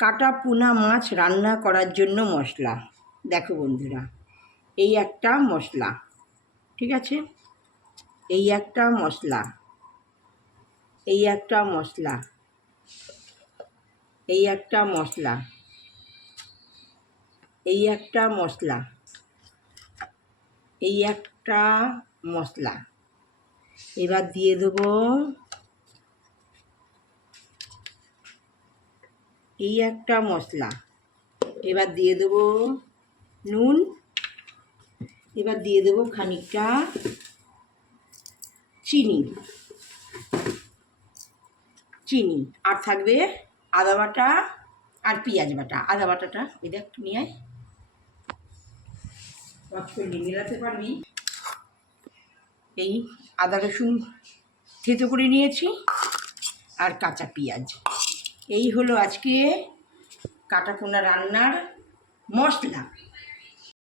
কাটা পোনা মাছ রান্না করার জন্য মশলা। দেখো বন্ধুরা, এই একটা মশলা, ঠিক আছে, এই একটা মশলা, এই একটা মশলা, এই একটা মশলা, এই একটা মশলা, এই একটা মশলা। এবার দিয়ে দেবো এই একটা মশলা। এবার দিয়ে দেবো নুন। এবার দিয়ে দেবো খানিকটা চিনি, চিনি আর থাকবে আদা বাটা আর পেঁয়াজ বাটা। আদা বাটাটা ওই দেখ নিয়ে আয়, মেলাতে পারবি। এই আদা রসুন থেতো করে নিয়েছি আর কাঁচা পেঁয়াজ। এই হলো আজকে কাটা পোনা রান্নার মশলা।